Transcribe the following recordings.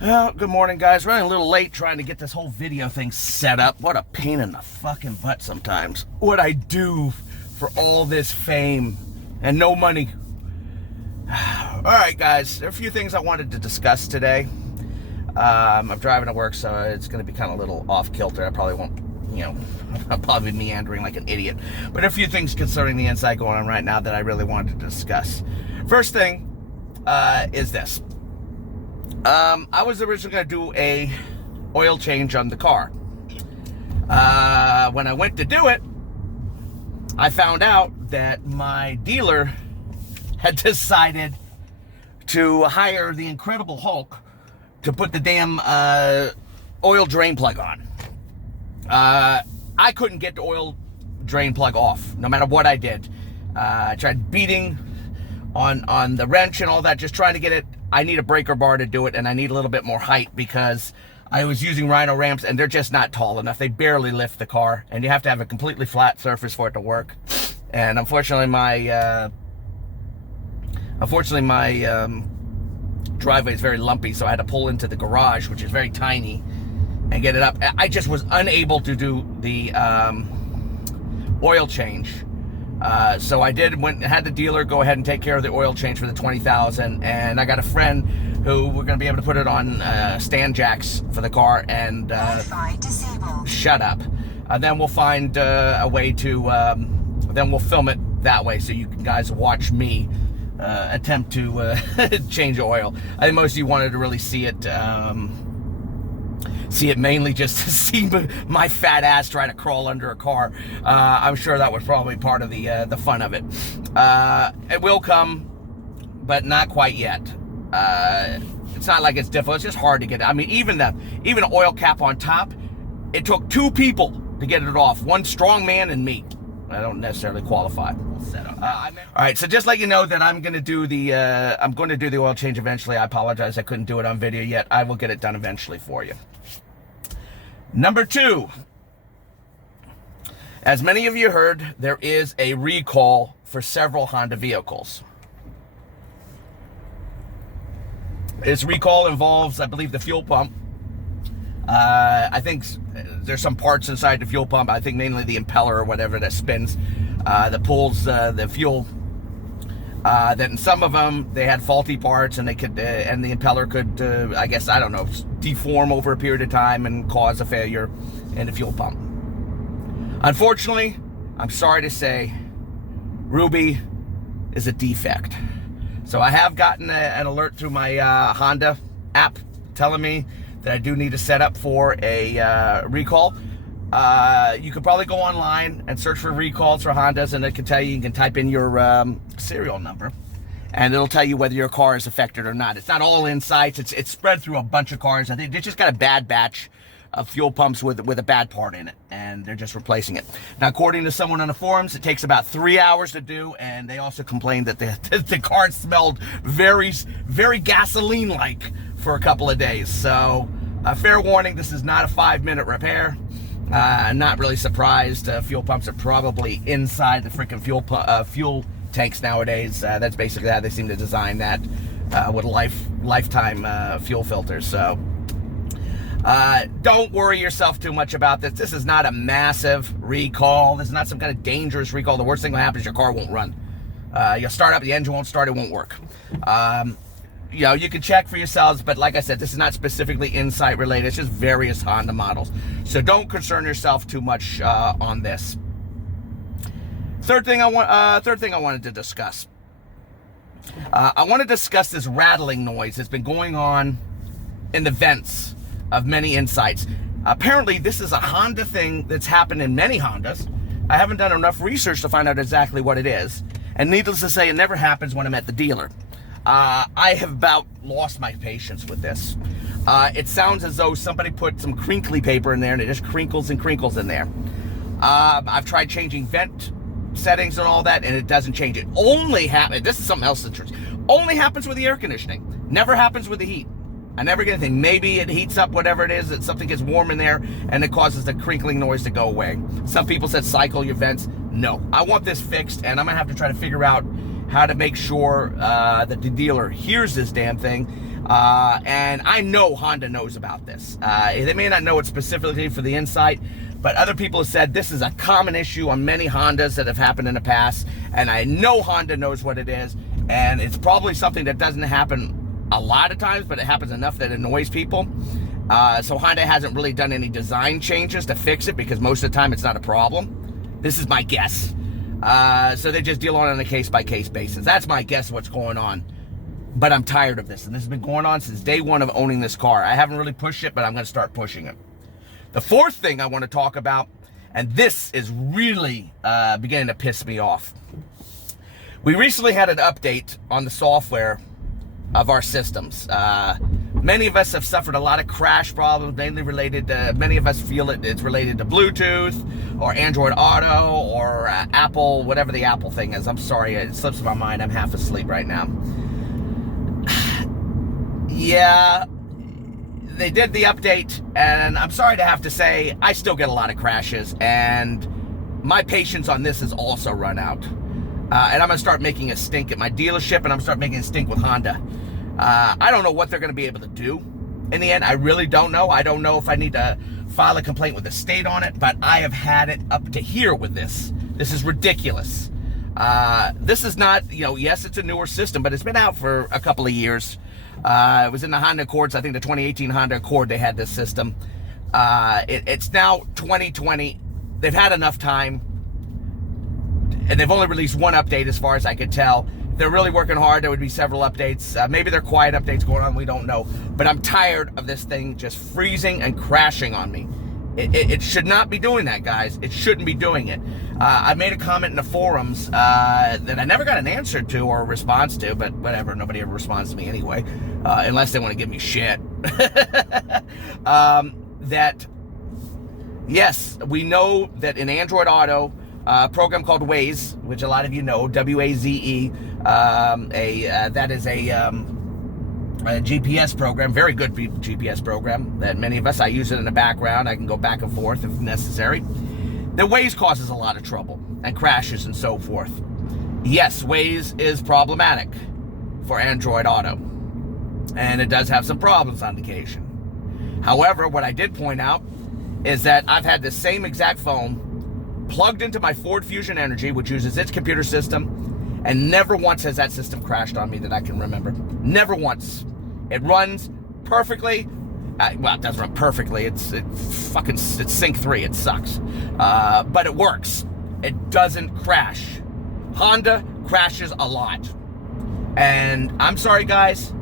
Well, good morning, guys. Running a little late trying to get this whole video thing set up. What a pain in the fucking butt sometimes. What I do for all this fame and no money. All right, guys. There are a few things I wanted to discuss today. I'm driving to work, so it's going to be kind of a little off kilter. I probably won't, I'll probably be meandering like an idiot. But a few things concerning the inside going on right now that I really wanted to discuss. First thing is this. I was originally going to do a oil change on the car. When I went to do it, I found out that my dealer had decided to hire the Incredible Hulk to put the damn oil drain plug on. I couldn't get the oil drain plug off, no matter what I did. I tried beating on the wrench and all that, just trying to get it. I need a breaker bar to do it, and I need a little bit more height because I was using Rhino ramps, and they're just not tall enough. They barely lift the car, and you have to have a completely flat surface for it to work. And unfortunately, my driveway is very lumpy, so I had to pull into the garage, which is very tiny, and get it up. I just was unable to do the oil change. So I had the dealer go ahead and take care of the oil change for the $20,000, and I got a friend who we're going to be able to put it on stand jacks for the car and shut up. Then we'll find a way to then we'll film it that way so you guys watch me attempt to change oil. I think most of you wanted to really see it mainly just to see my fat ass try to crawl under a car. I'm sure that was probably part of the fun of it. It will come, but not quite yet. It's not like it's difficult. It's just hard to get it. I mean, even an oil cap on top, it took 2 people to get it off. One strong man and me. I don't necessarily qualify. All right, so just let you know that I'm going to do the oil change eventually. I apologize, I couldn't do it on video yet. I will get it done eventually for you. Number 2, as many of you heard, there is a recall for several Honda vehicles. This recall involves, I believe, the fuel pump. I think there's some parts inside the fuel pump. I think mainly the impeller or whatever that spins, that pulls the fuel. That in some of them they had faulty parts, and they could, and the impeller could, I guess, I don't know, deform over a period of time and cause a failure in the fuel pump. Unfortunately, I'm sorry to say, Ruby is a defect. So I have gotten an alert through my Honda app telling me that I do need to set up for a recall. You could probably go online and search for recalls for Hondas, and it can tell you, you can type in your serial number, and it'll tell you whether your car is affected or not. It's not all insights. It's spread through a bunch of cars. I think they just got a bad batch of fuel pumps with a bad part in it, and they're just replacing it. Now, according to someone on the forums, it takes about 3 hours to do, and they also complained that the car smelled very, very gasoline-like for a couple of days. So, fair warning, this is not a 5-minute repair. I'm not really surprised. Fuel pumps are probably inside the freaking fuel tanks nowadays. That's basically how they seem to design that with lifetime fuel filters. So don't worry yourself too much about this. This is not a massive recall. This is not some kind of dangerous recall. The worst thing that happens is your car won't run. You'll start up, the engine won't start, it won't work. You can check for yourselves, but like I said, this is not specifically Insight related. It's just various Honda models. So don't concern yourself too much on this. Third thing I wanted to discuss. I want to discuss this rattling noise that's been going on in the vents of many Insights. Apparently, this is a Honda thing that's happened in many Hondas. I haven't done enough research to find out exactly what it is. And needless to say, it never happens when I'm at the dealer. I have about lost my patience with this. It sounds as though somebody put some crinkly paper in there and it just crinkles and crinkles in there. I've tried changing vent settings and all that, and it doesn't change. It only happens, this is something else interesting, only happens with the air conditioning. Never happens with the heat. I never get anything. Maybe it heats up, whatever it is, that something gets warm in there and it causes the crinkling noise to go away. Some people said cycle your vents. No, I want this fixed, and I'm gonna have to try to figure out how to make sure that the dealer hears this damn thing. And I know Honda knows about this. They may not know it specifically for the Insight, but other people have said this is a common issue on many Hondas that have happened in the past, and I know Honda knows what it is, and it's probably something that doesn't happen a lot of times, but it happens enough that it annoys people. So Honda hasn't really done any design changes to fix it, because most of the time it's not a problem. This is my guess. So they just deal on a case-by-case basis. That's my guess what's going on. But I'm tired of this, and this has been going on since day one of owning this car. I haven't really pushed it, but I'm going to start pushing it. The fourth thing I want to talk about, and this is really beginning to piss me off. We recently had an update on the software of our systems. Many of us have suffered a lot of crash problems, mainly related to, many of us feel it's related to Bluetooth or Android Auto or Apple, whatever the Apple thing is. I'm sorry, it slips my mind. I'm half asleep right now. Yeah, they did the update, and I'm sorry to have to say, I still get a lot of crashes, and my patience on this has also run out. And I'm going to start making a stink at my dealership, and I'm going to start making a stink with Honda. I don't know what they're going to be able to do. In the end, I really don't know. I don't know if I need to file a complaint with the state on it, but I have had it up to here with this. This is ridiculous. This is not, yes, it's a newer system, but it's been out for a couple of years. It was in the Honda Accords. I think the 2018 Honda Accord, they had this system. It's now 2020. They've had enough time, and they've only released one update as far as I could tell. If they're really working hard, there would be several updates. Maybe they're quiet updates going on, we don't know. But I'm tired of this thing just freezing and crashing on me. It should not be doing that, guys. It shouldn't be doing it. I made a comment in the forums that I never got an answer to or a response to, but whatever, nobody ever responds to me anyway, unless they want to give me shit. That, yes, we know that in Android Auto, a program called Waze, which a lot of you know, W-A-Z-E, that is a GPS program, very good GPS program that many of us, I use it in the background. I can go back and forth if necessary. The Waze causes a lot of trouble and crashes and so forth. Yes, Waze is problematic for Android Auto, and it does have some problems on occasion. However, what I did point out is that I've had the same exact phone plugged into my Ford Fusion Energy, which uses its computer system, and never once has that system crashed on me that I can remember. Never once. It runs perfectly. Well, it doesn't run perfectly. It's Sync 3. It sucks. But it works. It doesn't crash. Honda crashes a lot. And I'm sorry, guys.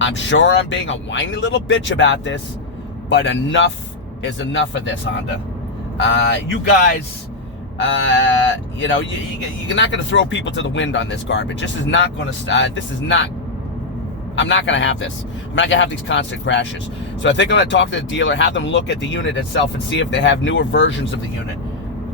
I'm sure I'm being a whiny little bitch about this, but enough is enough of this, Honda. You guys, you're not going to throw people to the wind on this garbage. This is not going to, I'm not going to have this. I'm not going to have these constant crashes. So I think I'm going to talk to the dealer, have them look at the unit itself and see if they have newer versions of the unit.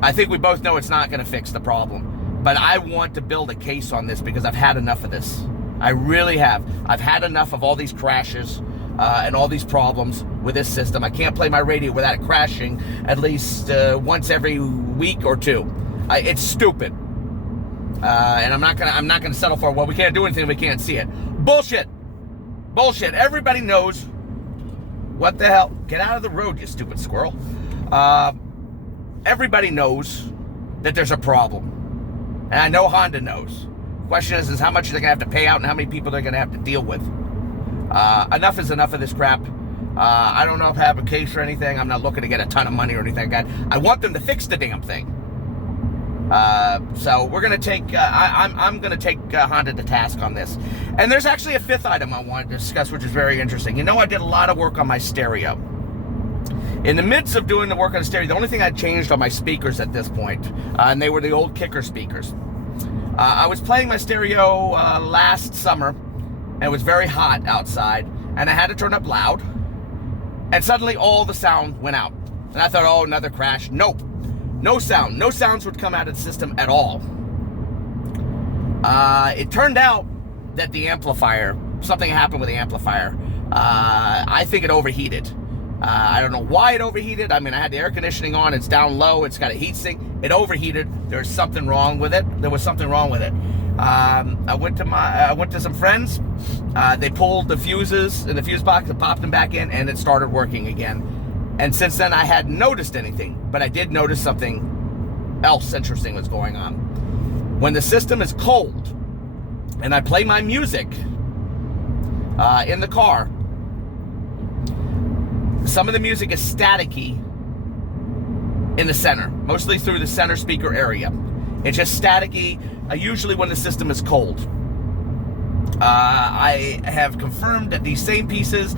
I think we both know it's not going to fix the problem. But I want to build a case on this because I've had enough of this. I really have. I've had enough of all these crashes and all these problems with this system. I can't play my radio without it crashing at least once every week or two. It's stupid. And I'm not gonna settle for, well, we can't do anything, we can't see it. Bullshit. Bullshit. Everybody knows. What the hell? Get out of the road, you stupid squirrel. Everybody knows that there's a problem. And I know Honda knows. Question is how much they're going to have to pay out and how many people they're going to have to deal with. Enough is enough of this crap. I don't know if I have a case or anything. I'm not looking to get a ton of money or anything like that. I want them to fix the damn thing. So we're going to take, I'm going to take Honda to task on this. And there's actually a fifth item I wanted to discuss, which is very interesting. You know, I did a lot of work on my stereo. In the midst of doing the work on the stereo, the only thing I changed on my speakers at this point, and they were the old kicker speakers. I was playing my stereo last summer, and it was very hot outside, and I had to turn up loud, and suddenly all the sound went out. And I thought, oh, another crash. Nope. No sound. No sounds would come out of the system at all. It turned out that the amplifier, something happened with the amplifier. I think it overheated. I don't know why it overheated. I mean, I had the air conditioning on. It's down low. It's got a heat sink. It overheated. There's something wrong with it. There was something wrong with it. I went to some friends. They pulled the fuses in the fuse box and popped them back in, and it started working again. And since then, I hadn't noticed anything, but I did notice something else interesting was going on. When the system is cold, and I play my music in the car, some of the music is staticky in the center, mostly through the center speaker area. It's just staticky, usually when the system is cold. I have confirmed that these same pieces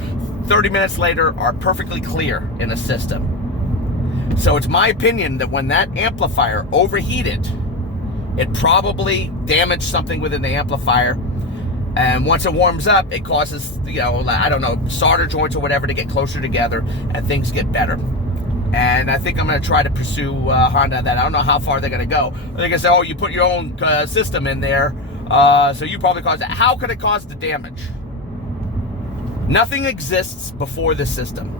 30 minutes later are perfectly clear in the system. So it's my opinion that when that amplifier overheated, it probably damaged something within the amplifier. And once it warms up, it causes, I don't know, solder joints or whatever to get closer together and things get better. And I think I'm going to try to pursue Honda on that. I don't know how far they're going to go. They're going to say, oh, you put your own system in there, so you probably caused it. How could it cause the damage? Nothing exists before this system.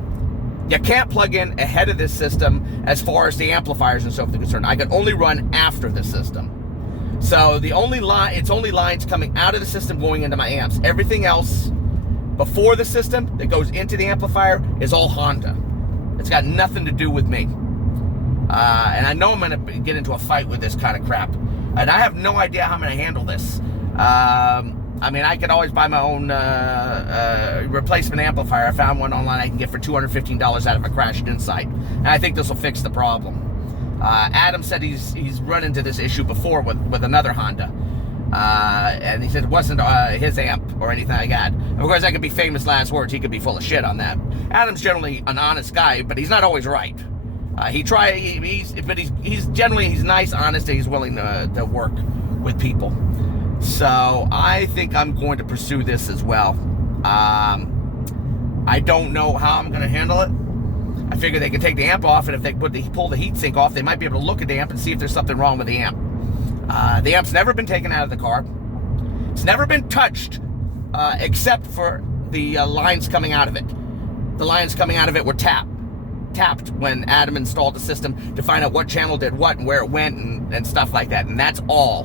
You can't plug in ahead of this system as far as the amplifiers and so forth are concerned. I can only run after the system. So the only line, it's only lines coming out of the system going into my amps. Everything else before the system that goes into the amplifier is all Honda. It's got nothing to do with me. And I know I'm going to get into a fight with this kind of crap. And I have no idea how I'm going to handle this. I mean, I could always buy my own replacement amplifier. I found one online I can get for $215 out of a crashed Insight. And I think this will fix the problem. Adam said he's run into this issue before with another Honda. And he said it wasn't his amp or anything like that. Of course, that could be famous last words. He could be full of shit on that. Adam's generally an honest guy, but he's not always right. He's nice, honest, and he's willing to work with people. So I think I'm going to pursue this as well. I don't know how I'm going to handle it. I figure they can take the amp off, and if they pull the heat sink off, they might be able to look at the amp and see if there's something wrong with the amp. The amp's never been taken out of the car. It's never been touched, except for the lines coming out of it. The lines coming out of it were tapped when Adam installed the system to find out what channel did what and where it went and stuff like that. And that's all.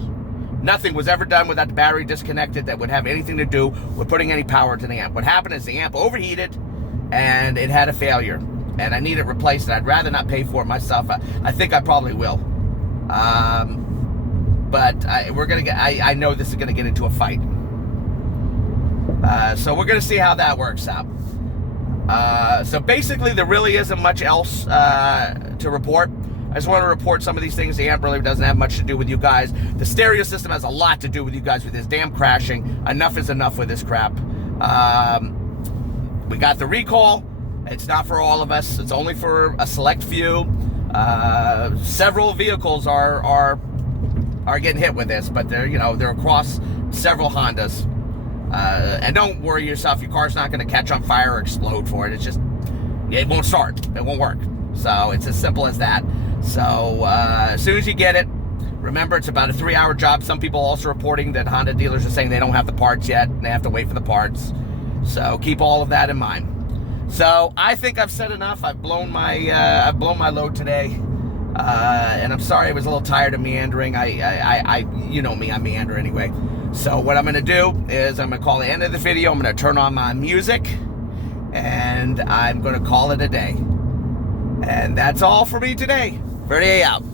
Nothing was ever done without the battery disconnected that would have anything to do with putting any power to the amp. What happened is the amp overheated and it had a failure. And I need it replaced, and I'd rather not pay for it myself. I think I probably will. But I know this is going to get into a fight. So we're going to see how that works out. So basically, there really isn't much else to report. I just want to report some of these things. The amp really doesn't have much to do with you guys. The stereo system has a lot to do with you guys with this damn crashing. Enough is enough with this crap. We got the recall. It's not for all of us. It's only for a select few. Several vehicles are getting hit with this, but they're across several Hondas. And don't worry yourself. Your car's not going to catch on fire or explode for it. It's just, it won't start. It won't work. So it's as simple as that. So as soon as you get it, remember it's about a 3-hour job. Some people also reporting that Honda dealers are saying they don't have the parts yet. And they have to wait for the parts. So keep all of that in mind. So I think I've said enough. I've blown my load today, and I'm sorry I was a little tired of meandering. I you know me, I meander anyway. So what I'm going to do is I'm going to call the end of the video. I'm going to turn on my music, and I'm going to call it a day. And that's all for me today. Verdier out.